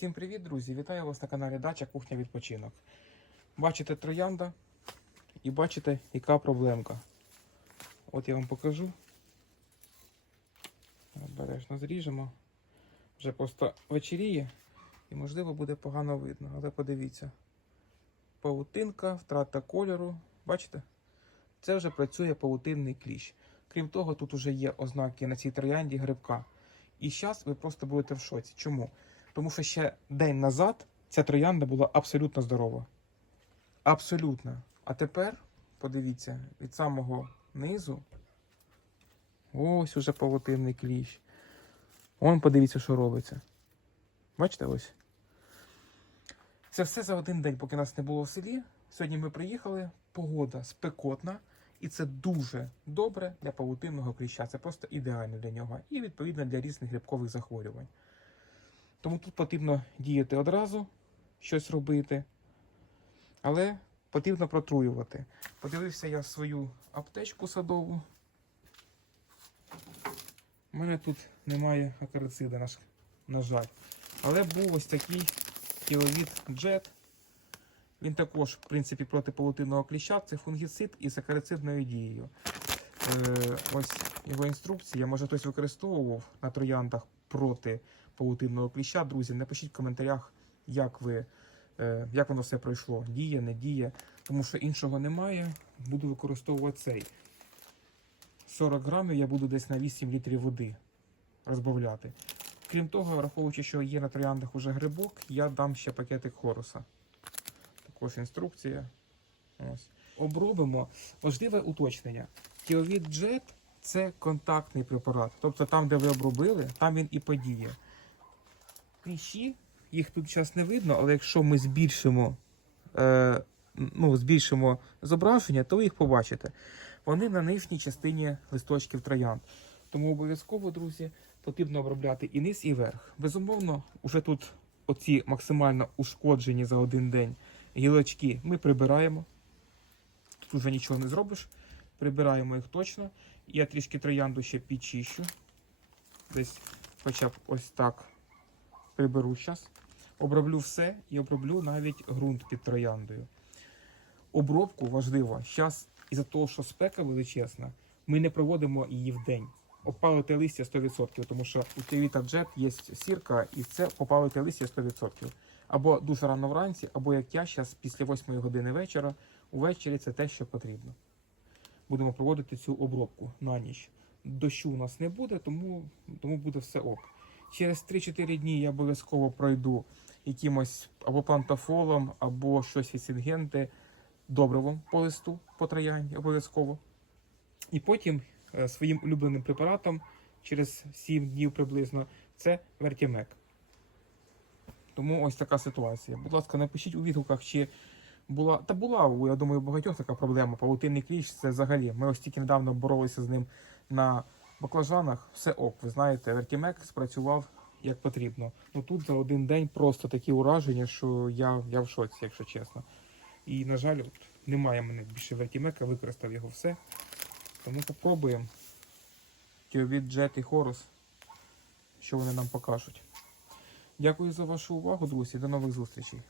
Всім привіт, друзі! Вітаю вас на каналі Дача Кухня Відпочинок. Бачите троянда і бачите, яка проблемка. От я вам покажу. Обережно зріжемо. Вже просто вечеріє і, можливо, буде погано видно. Але подивіться. Паутинка, втрата кольору. Бачите? Це вже працює паутинний кліщ. Крім того, тут вже є ознаки на цій троянді грибка. І зараз ви просто будете в шоці. Чому? Тому що ще день назад ця троянда була абсолютно здорова. Абсолютно. А тепер, подивіться, від самого низу. Ось уже павутинний кліщ. Вон подивіться, що робиться. Бачите ось? Це все за один день, поки нас не було в селі. Сьогодні ми приїхали, погода спекотна, і це дуже добре для павутинного кліща. Це просто ідеально для нього. І відповідно для різних грибкових захворювань. Тому тут потрібно діяти одразу, щось робити. Але потрібно протруювати. Подивився я свою аптечку садову. У мене тут немає акарицида, на, жаль. Але був ось такий кіловіт джет. Він також, в принципі, проти павутинного кліща. Це фунгіцид із акарицидною дією. Е, ось його інструкція. Може хтось використовував на трояндах проти павутинного кліща. Друзі, напишіть в коментарях, як ви, е, як воно все пройшло. Діє, не діє. Тому що іншого немає. Буду використовувати цей. 40 грамів я буду десь на 8 літрів води розбавляти. Крім того, враховуючи, що є на трояндах уже грибок, я дам ще пакетик хоруса. Також інструкція. Ось. Обробимо. Важливе уточнення. Тіовід Джет це контактний препарат. Тобто там, де ви обробили, там він і подіє. Кліщі, їх тут зараз не видно, але якщо ми збільшимо, е, ну, збільшимо зображення, то ви їх побачите. Вони на нижній частині листочків троянд. Тому обов'язково, друзі, потрібно обробляти і низ, і верх. Безумовно, уже тут оці максимально ушкоджені за один день гілочки ми прибираємо. Тут вже нічого не зробиш. Прибираємо їх точно. Я трішки троянду ще підчищу. Десь хоча б ось так приберу зараз. Оброблю все і оброблю навіть ґрунт під трояндою. Обробку важливо. Зараз, із-за того, що спека величезна, ми не проводимо її в день. Опалити листя 100%, тому що у Тевіта Джет є сірка, і це попалити листя 100%. Або дуже рано вранці, або як я зараз після 8 години вечора. Увечері це те, що потрібно. Будемо проводити цю обробку на ніч. Дощу у нас не буде, тому, тому буде все ок. Через 3-4 дні я обов'язково пройду якимось або плантофолом, або щось від Сінгенти добривом по листу, по троянді обов'язково. І потім е, своїм улюбленим препаратом через 7 днів приблизно це вертімек. Тому ось така ситуація. Будь ласка, напишіть у відгуках, чи була. Та була, я думаю, у багатьох така проблема. Павутинний кліщ це взагалі. Ми ось тільки недавно боролися з ним на баклажанах. Все ок, ви знаєте, вертімек спрацював як потрібно. Ну тут за один день просто такі ураження, що я, я в шоці, якщо чесно. І, на жаль, немає мене більше вертімека, використав його все. Тому попробуємо. Тіовід, Джет і Хорус, що вони нам покажуть. Дякую за вашу увагу, друзі. До нових зустрічей.